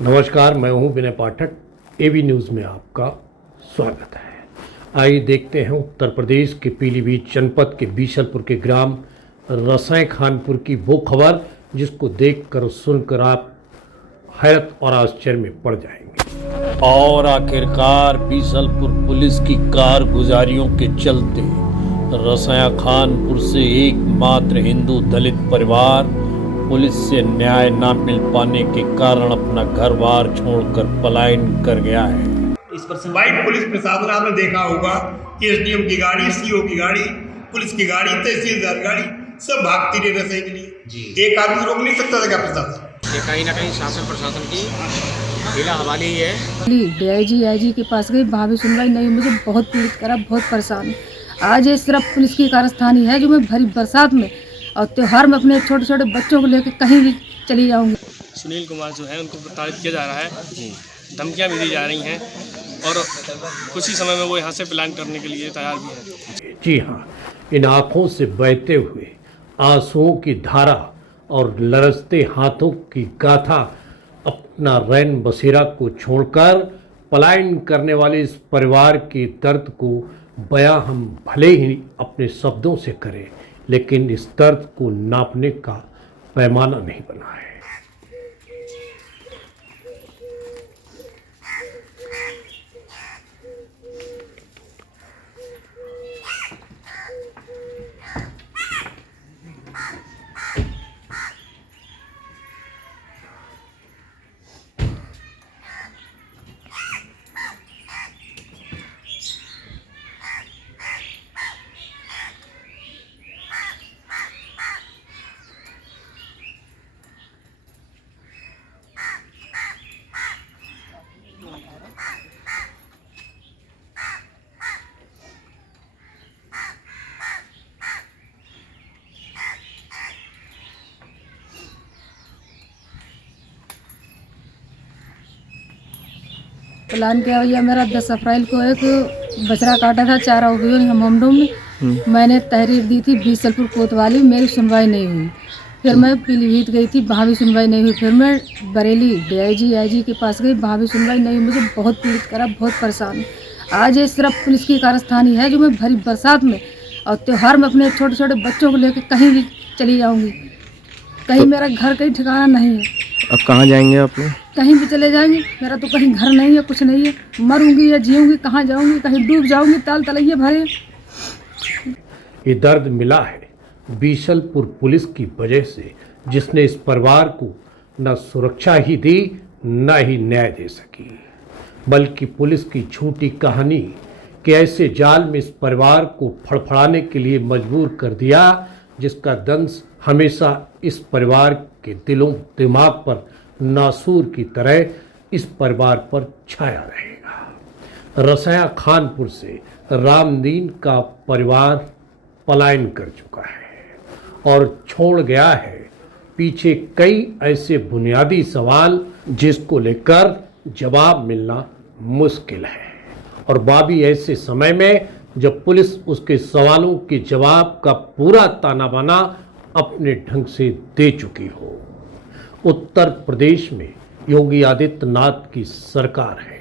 नमस्कार, मैं हूं विनय पाठक। एबी न्यूज़ में आपका स्वागत है। आइए देखते हैं उत्तर प्रदेश के पीलीभीत जनपद के बीसलपुर के ग्राम रसाय खानपुर की वो खबर जिसको देखकर और सुनकर आप हैरत और आश्चर्य में पड़ जाएंगे। और आखिरकार बीसलपुर पुलिस की कारगुजारियों के चलते रसाया खानपुर से एकमात्र हिंदू दलित परिवार पुलिस से न्याय न मिल पाने के कारण अपना घर बार छोड़कर पलायन कर गया है। इस पर भाई पुलिस प्रशासन आपने देखा होगा कि एसडीएम की गाड़ी, सीओ की गाड़ी, पुलिस की गाड़ी, तहसीलदार गाड़ी सब भागती रही रसाई के लिए। एक आदमी रोक नहीं सकता था क्या प्रशासन? ये कहीं ना कहीं शासन प्रशासन की ढीला हवाली ही है। डीआईजी के पास गई, वहाँ भी सुनवाई नहीं। मुझे बहुत पीड़ित करा, बहुत परेशान। आज ये सिर्फ पुलिस की कारस्तानी है जो मैं भरी बरसात में और त्योहार में अपने छोटे छोटे बच्चों को लेकर कहीं भी चली जाऊंगी। सुनील कुमार जो है उनको प्रताड़ित किया जा रहा है, धमकियां भी दी जा रही हैं और कुछ ही समय में वो यहाँ से प्लान करने के लिए तैयार भी हैं। जी हाँ, इन आँखों से बहते हुए आंसुओं की धारा और लरजते हाथों की गाथा अपना रैन बसेरा को छोड़कर पलायन करने वाले इस परिवार के दर्द को बयां हम भले ही अपने शब्दों से करें, लेकिन इस दर्द को नापने का पैमाना नहीं बना है। प्लान किया भैया, मेरा 10 अप्रैल को एक बछड़ा काटा था चारा हमडों में। मैंने तहरीर दी थी बीसलपुर कोतवाली, मेरी सुनवाई नहीं हुई। फिर मैं पीलीभीत गई थी, वहाँ भी सुनवाई नहीं हुई। फिर मैं बरेली डीआईजी के पास गई, वहाँ भी सुनवाई नहीं हुई। मुझे बहुत पीड़ित करा, बहुत परेशान। आज ये सिर्फ पुलिस की कारस्तानी है जो मैं भरी बरसात में और त्योहार में अपने छोटे छोटे बच्चों को लेकर कहीं भी चली जाऊँगी। कहीं मेरा घर कहीं ठिकाना नहीं है। अब कहाँ जाएंगे आप लोग? कहीं भी चले जाएंगे, मेरा तो कहीं घर नहीं है, कुछ नहीं है। मरूंगी या जीऊंगी, कहाँ जाऊंगी? कहीं डूब जाऊंगी, ताल तलैया भरे। ये दर्द मिला है बीसलपुर पुलिस की वजह से, जिसने इस परिवार को न सुरक्षा ही दी न ही न्याय दे सकी, बल्कि पुलिस की झूठी कहानी के ऐसे जाल में इस परिवार को फड़फड़ाने के लिए मजबूर कर दिया जिसका दंश हमेशा इस परिवार के दिलों दिमाग पर नासूर की तरह इस परिवार पर छाया रहेगा। रसाया खानपुर से रामदीन का परिवार पलायन कर चुका है और छोड़ गया है पीछे कई ऐसे बुनियादी सवाल जिसको लेकर जवाब मिलना मुश्किल है, और बाबी ऐसे समय में जब पुलिस उसके सवालों के जवाब का पूरा ताना बाना अपने ढंग से दे चुकी हो। उत्तर प्रदेश में योगी आदित्यनाथ की सरकार है।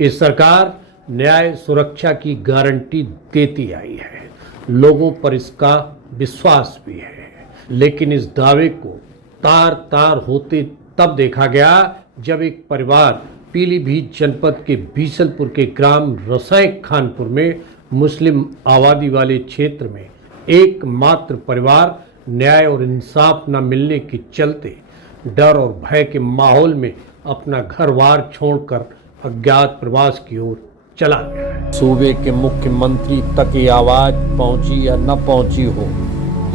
ये सरकार न्याय सुरक्षा की गारंटी देती आई है, लोगों पर इसका विश्वास भी है, लेकिन इस दावे को तार तार होते तब देखा गया जब एक परिवार पीलीभीत जनपद के बीसलपुर के ग्राम रसाय खानपुर में मुस्लिम आबादी वाले क्षेत्र में एकमात्र परिवार न्याय और इंसाफ न मिलने के चलते डर और भय के माहौल में अपना घर बार छोड़कर अज्ञात प्रवास की ओर चला गया है। सूबे के मुख्यमंत्री तक ये आवाज पहुंची या न पहुंची हो,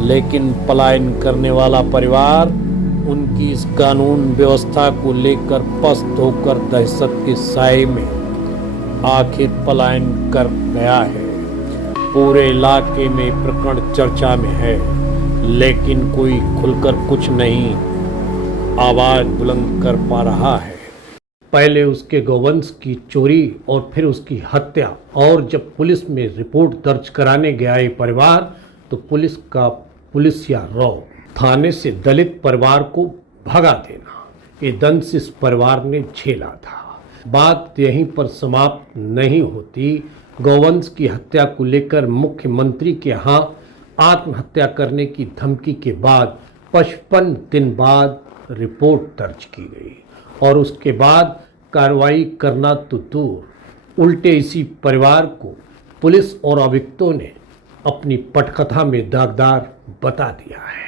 लेकिन पलायन करने वाला परिवार उनकी इस कानून व्यवस्था को लेकर पस्त होकर दहशत के साए में आखिर पलायन कर गया है। पूरे इलाके में प्रकरण चर्चा में है, लेकिन कोई खुलकर कुछ नहीं आवाज बुलंद कर पा रहा है। पहले उसके गौवंश की चोरी और फिर उसकी हत्या, और जब पुलिस में रिपोर्ट दर्ज कराने गया ये परिवार तो पुलिस का पुलिसिया रौब, थाने से दलित परिवार को भगा देना, ये दंश इस परिवार ने झेला था। बात यहीं पर समाप्त नहीं होती। गौवंश की हत्या को लेकर मुख्यमंत्री के यहाँ आत्महत्या करने की धमकी के बाद 55 दिन बाद रिपोर्ट दर्ज की गई और उसके बाद कार्रवाई करना तो दूर, उल्टे इसी परिवार को पुलिस और अभियुक्तों ने अपनी पटकथा में दागदार बता दिया है।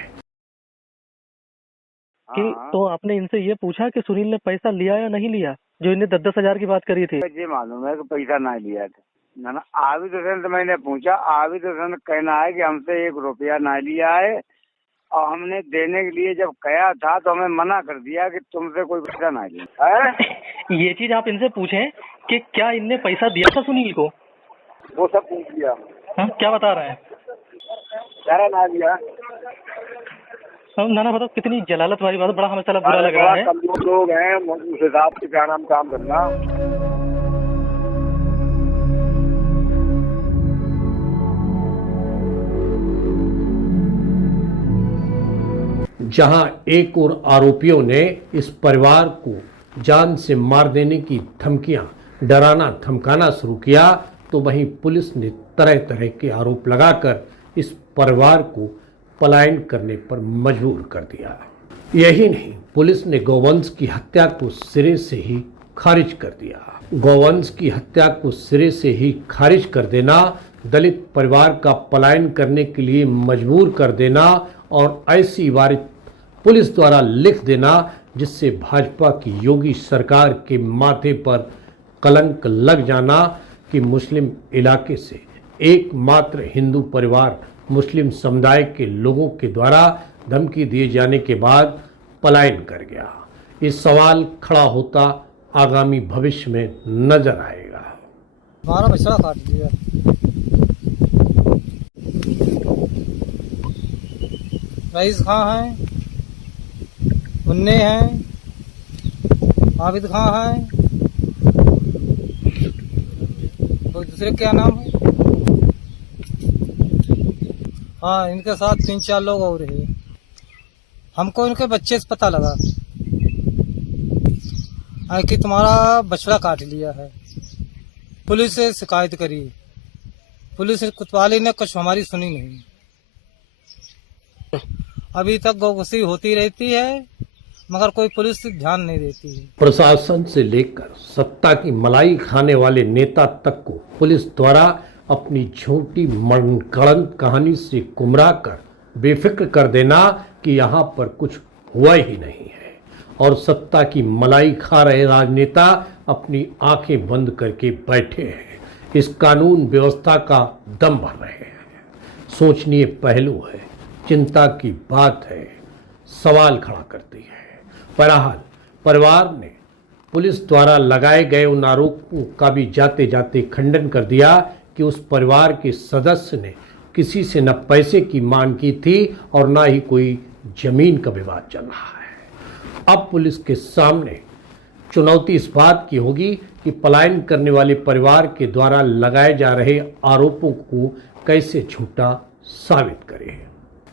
कि तो आपने इनसे ये पूछा कि सुनील ने पैसा लिया या नहीं लिया, जो इन्हें 10-10 हजार की बात करी थी? ये मालूम है कि पैसा ना लिया था ना। आबिद हुसैन से मैंने पूछा, आबिद हुसैन का कहना है कि हमसे 1 रुपया ना लिया है और हमने देने के लिए जब कहा था तो हमें मना कर दिया कि तुमसे कोई पैसा ना लिया। ये चीज आप इनसे पूछें कि क्या इनने पैसा दिया था सुनील को? वो सब पूछ लिया। क्या बता रहे हैं? सारा ना लिया। नाना बताओ, कितनी जलालत वाली बात, बड़ा हमें साला बुरा लग रहा है। कमजोर लोग हैं, उस हिसाब से क्या नाम काम करना। जहां एक और आरोपियों ने इस परिवार को जान से मार देने की धमकियां, डराना धमकाना शुरू किया, तो वहीं पुलिस ने तरह तरह के आरोप लगाकर इस परिवार को पलायन करने पर मजबूर कर दिया। यही नहीं, पुलिस ने गौवंश की हत्या को सिरे से ही खारिज कर दिया। गौवंश की हत्या को सिरे से ही खारिज कर देना, दलित परिवार का पलायन करने के लिए मजबूर कर देना और ऐसी वारंट पुलिस द्वारा लिख देना जिससे भाजपा की योगी सरकार के माथे पर कलंक लग जाना कि मुस्लिम इलाके से एकमात्र हिंदू परिवार मुस्लिम समुदाय के लोगों के द्वारा धमकी दिए जाने के बाद पलायन कर गया। ये सवाल खड़ा होता आगामी भविष्य में नजर आएगा। हमारा बछड़ा काट दिया। रईस खां हैं, मुन्ने हैं, आबिद खां हैं, कोई दूसरे क्या नाम है? हाँ, इनके साथ 3-4 लोग और हैं। हमको इनके बच्चे से पता लगा कि तुम्हारा बछड़ा काट लिया है। पुलिस से शिकायत करी, पुलिस कोतवाली ने कुछ हमारी सुनी नहीं। अभी तक गौवंशी होती रहती है मगर कोई पुलिस ध्यान नहीं देती है। प्रशासन से लेकर सत्ता की मलाई खाने वाले नेता तक को पुलिस द्वारा अपनी झूठी मनगढ़ंत कहानी से गुमराह कर बेफिक्र कर देना कि यहाँ पर कुछ हुआ ही नहीं है और सत्ता की मलाई खा रहे राजनेता अपनी आंखें बंद करके बैठे हैं, इस कानून व्यवस्था का दम भर रहे हैं। सोचनीय पहलू है, चिंता की बात है, सवाल खड़ा करती है। बहरहाल परिवार ने पुलिस द्वारा लगाए गए उन आरोपों का भी जाते जाते खंडन कर दिया कि उस परिवार के सदस्य ने किसी से न पैसे की मांग की थी और न ही कोई जमीन का विवाद चल रहा है। अब पुलिस के सामने चुनौती इस बात की होगी कि पलायन करने वाले परिवार के द्वारा लगाए जा रहे आरोपों को कैसे झूठा साबित करे।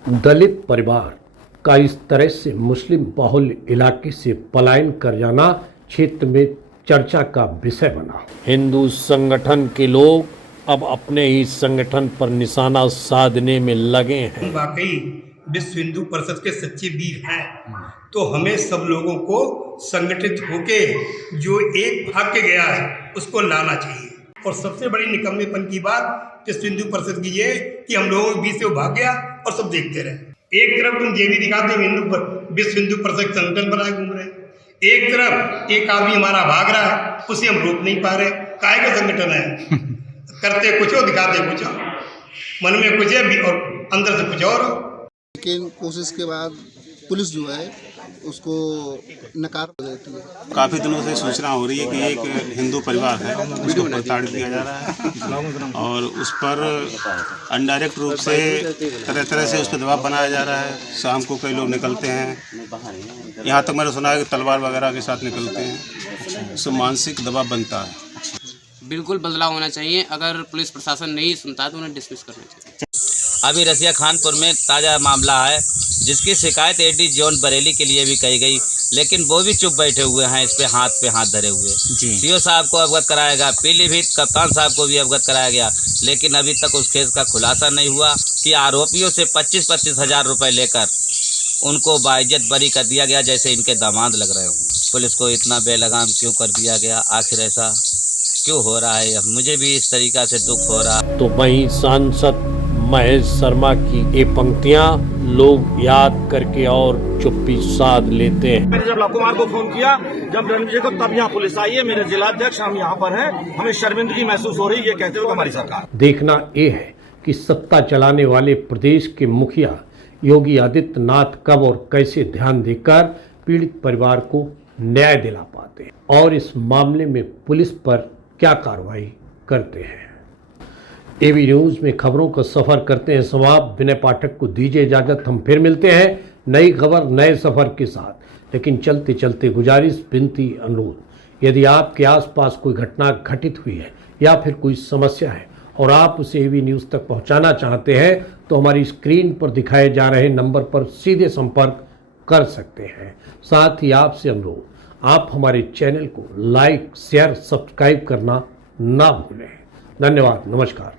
दलित परिवार का इस तरह से मुस्लिम बहुल इलाके से पलायन कर जाना क्षेत्र में चर्चा का विषय बना। हिंदू संगठन के लोग अब अपने ही संगठन पर निशाना साधने में लगे हैं। वाकई विश्व हिंदू परिषद के सच्चे वीर हैं, तो हमें सब लोगों को संगठित होके जो एक भाग के गया है उसको लाना चाहिए। और सबसे बड़ी निकम्मेपन की बात विश्व हिंदू परिषद की ये कि हम लोगों के बीच से वो भाग गया और सब देखते रहे। एक तरफ तुम ये भी दिखाते हो विश्व हिंदू परिषद संगठन बनाए घूम रहे, एक तरफ एक आदमी हमारा भाग रहा है, उसे हम रोक नहीं पा रहे। काहे का संगठन है? करते कुछ हो, दिखाते कुछ हो, मन में कुछ है और अंदर से कुछ और हो। लेकिन कोशिश के बाद पुलिस जो है उसको नकार देती है। काफ़ी दिनों से सूचना हो रही है कि एक हिंदू परिवार है उसको प्रताड़ित किया जा रहा है और उस पर अनडायरेक्ट रूप से तरह तरह से उस पर दबाव बनाया जा रहा है। शाम को कई लोग निकलते हैं, यहाँ तक मैंने सुना है कि तलवार वगैरह के साथ निकलते हैं, उससे मानसिक दबाव बनता है। बिल्कुल बदलाव होना चाहिए। अगर पुलिस प्रशासन नहीं सुनता तो उन्हें डिसमिस करना चाहिए। अभी रसिया खानपुर में ताज़ा मामला है जिसकी शिकायत एडी जॉन बरेली के लिए भी कही गई, लेकिन वो भी चुप बैठे हुए हैं, इस पे हाथ धरे हुए। सीओ साहब को अवगत कराया गया, पीलीभीत कप्तान साहब को भी अवगत कराया गया, लेकिन अभी तक उस केस का खुलासा नहीं हुआ कि आरोपियों से 25-25 हज़ार रुपये लेकर उनको बाइज्जत बरी कर दिया गया, जैसे इनके दामाद लग रहे हों। पुलिस को इतना बेलगाम क्यों कर दिया गया, आखिर ऐसा क्यों हो रहा है, मुझे भी इस तरीक़ा से दुख हो रहा है। तो वहीं सांसद महेश शर्मा की ये पंक्तियां लोग याद करके और चुप्पी साध लेते हैं। मैंने जब कुमार को फोन किया, जब रणजीत को, तब यहाँ पुलिस आई है। मेरे जिलाध्यक्ष हम यहाँ पर हैं, हमें शर्मिंदगी महसूस हो रही है ये कहते हुए हमारी सरकार। देखना ये है कि सत्ता चलाने वाले प्रदेश के मुखिया योगी आदित्यनाथ कब और कैसे ध्यान देकर पीड़ित परिवार को न्याय दिला पाते हैं और इस मामले में पुलिस पर क्या कार्रवाई करते हैं। एबी न्यूज में खबरों का सफर करते हैं समाप्त। विनय पाठक को दीजिए इजाजत, हम फिर मिलते हैं नई खबर नए सफर के साथ। लेकिन चलते चलते गुजारिश, विनती, अनुरोध, यदि आपके आसपास कोई घटना घटित हुई है या फिर कोई समस्या है और आप उसे एबी न्यूज़ तक पहुंचाना चाहते हैं तो हमारी स्क्रीन पर दिखाए जा रहे नंबर पर सीधे संपर्क कर सकते हैं। साथ ही आपसे अनुरोध, आप हमारे चैनल को लाइक, शेयर, सब्सक्राइब करना ना भूलें। धन्यवाद, नमस्कार।